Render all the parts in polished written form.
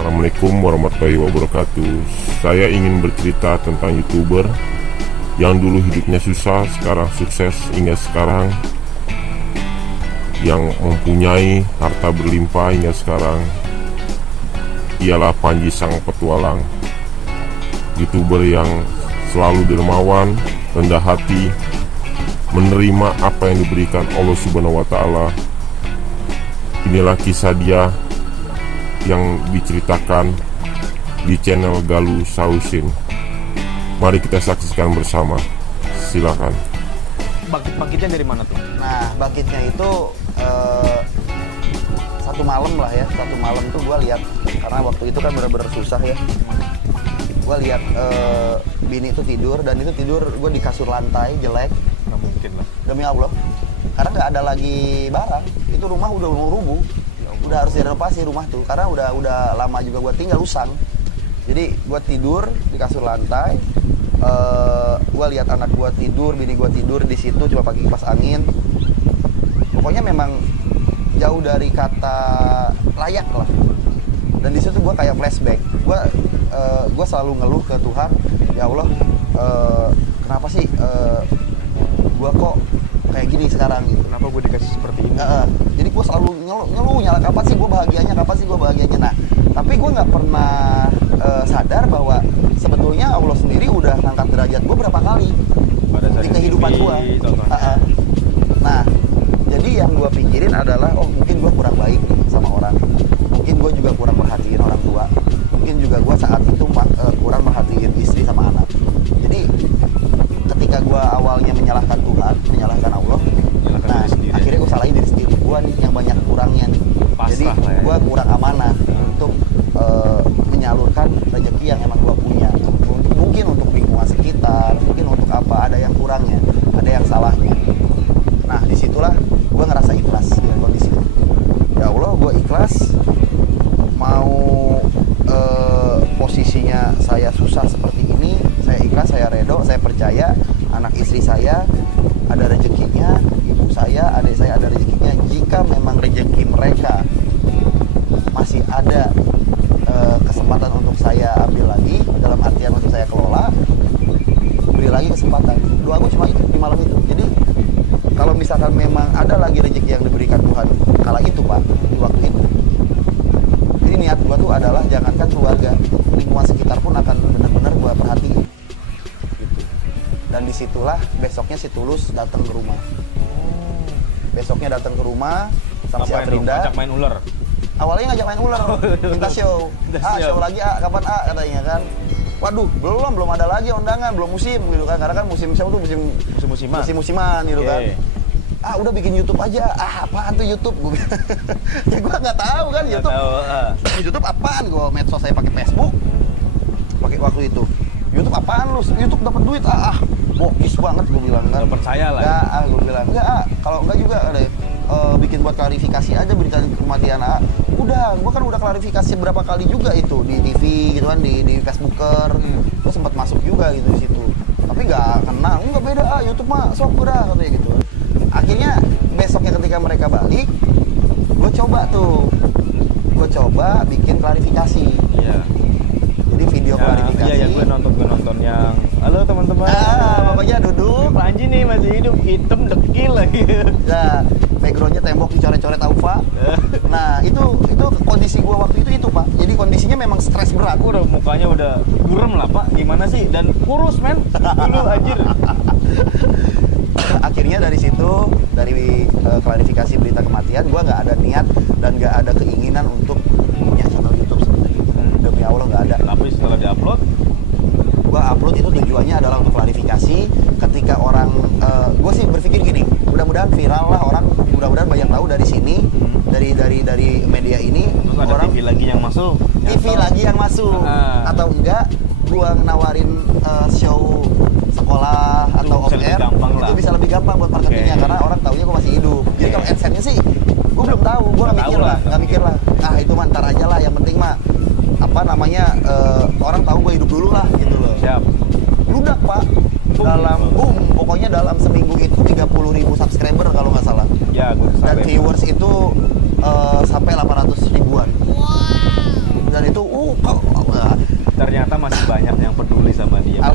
Assalamualaikum warahmatullahi wabarakatuh. Saya ingin bercerita tentang YouTuber yang dulu hidupnya susah, sekarang sukses hingga sekarang, yang mempunyai harta berlimpah hingga sekarang. Ialah Panji Sang Petualang, YouTuber yang selalu dermawan, rendah hati, menerima apa yang diberikan Allah Subhanahu wa Ta'ala. Inilah kisah dia yang diceritakan di channel Galuh Sausin. Mari kita saksikan bersama. Silakan. Bangkitnya dari mana tuh? Nah, bangkitnya itu satu malam lah ya. Satu malam tuh gue lihat, karena waktu itu kan benar-benar susah ya. Gue lihat bini itu tidur, dan itu tidur gue di kasur lantai jelek. Nggak mungkin lah. Demi Allah. Karena nggak ada lagi barang. Itu rumah udah mau rubuh. Udah harus direnovasi rumah tuh, karena udah lama juga gue tinggal, usang. Jadi gue tidur di kasur lantai, gue lihat anak gue tidur, bini gue tidur di situ cuma pakai kipas angin. Pokoknya memang jauh dari kata layak lah. Dan di situ gue kayak flashback. Gue selalu ngeluh ke Tuhan, ya Allah, kenapa sih gue kok kayak gini sekarang gitu. Kenapa gue dikasih seperti ini? Jadi gue selalu ngeluh nyala, kapan sih gue bahagianya, nah tapi gue nggak pernah sadar bahwa sebetulnya Allah sendiri udah ngangkat derajat gue berapa kali di kehidupan gue. Nah, jadi yang gue pikirin adalah, oh mungkin gue kurang baik nih sama orang, mungkin gue juga kurang perhatiin orang tua, mungkin juga gue saat itu kurang perhatiin istri sama anak. Jadi ketika gue awalnya menyalahkan Tuhan, menyalahkan Allah, nah akhirnya gue salahin diri sendiri. Gue nih yang banyak kurangnya nih. Jadi gue kurang amanah untuk menyalurkan rezeki yang emang gue punya. Mungkin untuk lingkungan sekitar, mungkin untuk apa, ada yang kurangnya, ada yang salahnya. Nah disitulah gue ngerasa ikhlas di kondisi itu. Ya Allah, gue ikhlas. Mau posisinya saya susah seperti ini, saya ikhlas, saya redo, saya percaya anak istri saya ada rezekinya, ibu saya, adik saya ada rezekinya. Jika memang rezeki mereka masih ada kesempatan untuk saya ambil lagi, dalam artian untuk saya kelola, beri lagi kesempatan. Doa gue cuma itu di malam itu. Jadi kalau misalkan memang ada lagi rezeki yang diberikan Tuhan kala itu Pak, di waktu itu, jadi niat gue tuh adalah jangankan keluarga, lingkungan sekitar pun akan benar-benar gue perhatiin gitu. Dan disitulah besoknya si Tulus datang ke rumah. Besoknya datang ke rumah sama si Afrinda. Ngajak main ular. Awalnya ngajak main ular, minta show. Show lagi kapan katanya kan. Waduh, belum ada lagi undangan, belum musim gitu kan. Karena kan musim show tuh musim-musiman gitu kan. Udah bikin YouTube aja. Apaan tuh YouTube? Ya gue nggak tahu kan YouTube. YouTube apaan? Gue medsos saya pakai Facebook. Pakai waktu itu. YouTube apaan lu? YouTube dapat duit. Bokis banget gue bilang kan. Gak percaya lah. Enggak, gue bilang. Enggak, kalau enggak juga ada bikin buat klarifikasi aja berita kematian Udah, gue kan udah klarifikasi berapa kali juga itu di TV gitu kan, di Facebooker. Gue sempat masuk juga gitu di situ. Tapi nggak kena, nggak beda YouTube mah sok udah katanya gitu. Akhirnya besoknya ketika mereka balik, gue coba bikin klarifikasi. Iya. Jadi video klarifikasi. Iya, gue nonton yang halo teman-teman. Pokoknya duduk. Panji nih masih hidup, hitam dekil lagi. Nah, backgroundnya tembok dicoret-coret Aufa. Nah, itu kondisi gue waktu itu Pak. Jadi kondisinya memang stres berat. Udah mukanya udah gurem lah Pak. Gimana sih? Dan kurus men. Dulu anjir. Akhirnya dari situ, dari klarifikasi berita kematian, gue nggak ada niat dan nggak ada keinginan untuk punya channel YouTube seperti itu. Demi Allah nggak ada. Tapi setelah diupload, gue upload itu tujuannya adalah untuk klarifikasi. Ketika orang, gue sih berpikir gini, mudah-mudahan viral lah, orang mudah-mudahan banyak tahu dari sini, dari media ini. Terus ada orang TV lagi yang masuk. Lagi yang masuk, atau enggak gue nawarin show sekolah atau off air, itu bisa lebih gampang buat marketingnya. Karena orang taunya gue masih hidup. Jadi kalau AdSense-nya sih gue belum tahu, gue nggak mikir lah. Itu mah ntar aja lah, yang penting mah orang tahu gue hidup dulu lah gitu loh. Siap. Ludak Pak, pokoknya dalam seminggu itu 30.000 subscriber kalau nggak salah. Ya, dan viewers itu sampai 800 ribuan. Dan itu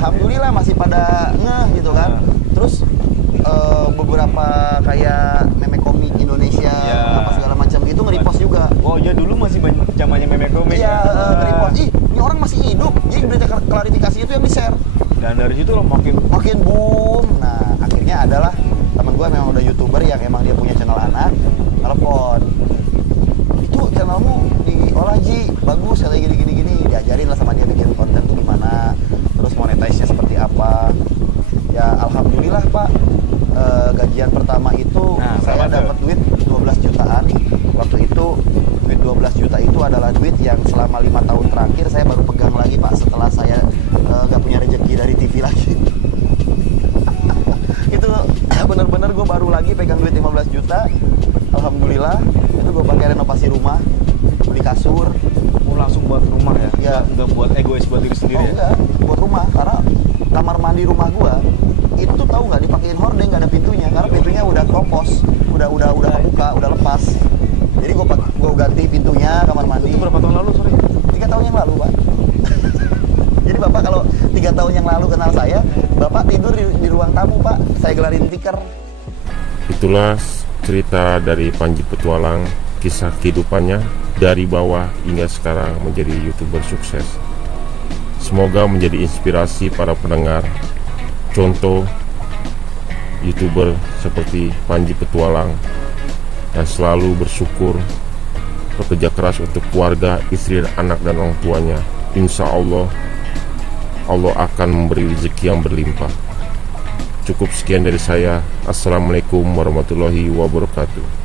alhamdulillah masih pada ngeh gitu kan. Terus beberapa kayak meme komik Indonesia apa segala macam gitu nge-repost juga. Oh ya, dulu masih banyak zamannya meme komik. Iya, nge-repost. Ih, ini orang masih hidup. Jadi berita klarifikasi itu yang di-share. Dan dari situ lo Makin boom. Nah, akhirnya adalah temen gue memang udah YouTuber yang emang dia punya channel anak, telepon. Itu channelmu diolah Ji, bagus katanya gini. Diajarin lah sama dia bikin konten tuh gimana, terus monetize-nya seperti apa. Ya alhamdulillah Pak, gajian pertama itu saya dapat duit 12 jutaan. Waktu itu duit 12 juta itu adalah duit yang selama 5 tahun terakhir saya baru pegang lagi Pak, setelah saya gak punya rezeki dari TV lagi. Itu bener-bener gue baru lagi pegang duit 15 juta. Alhamdulillah, itu gue pakai renovasi rumah, beli kasur. langsung buat rumah ya? Ya. Nggak buat egois buat diri sendiri ya? Enggak, buat rumah. Karena kamar mandi rumah gua itu tahu nggak dipakein hordeng, nggak ada pintunya karena pintunya udah kropos, udah kebuka, udah lepas. Jadi gua ganti pintunya kamar mandi. Itu berapa tahun lalu, sorry? 3 tahun yang lalu, Pak. Jadi Bapak kalau 3 tahun yang lalu kenal saya, Bapak tidur di ruang tamu, Pak. Saya gelarin tikar. Itulah cerita dari Panji Petualang, kisah kehidupannya dari bawah hingga sekarang menjadi YouTuber sukses. Semoga menjadi inspirasi para pendengar. Contoh YouTuber seperti Panji Petualang yang selalu bersyukur, bekerja keras untuk keluarga, istri, anak dan orang tuanya. Insya Allah, Allah akan memberi rezeki yang berlimpah. Cukup sekian dari saya. Assalamualaikum warahmatullahi wabarakatuh.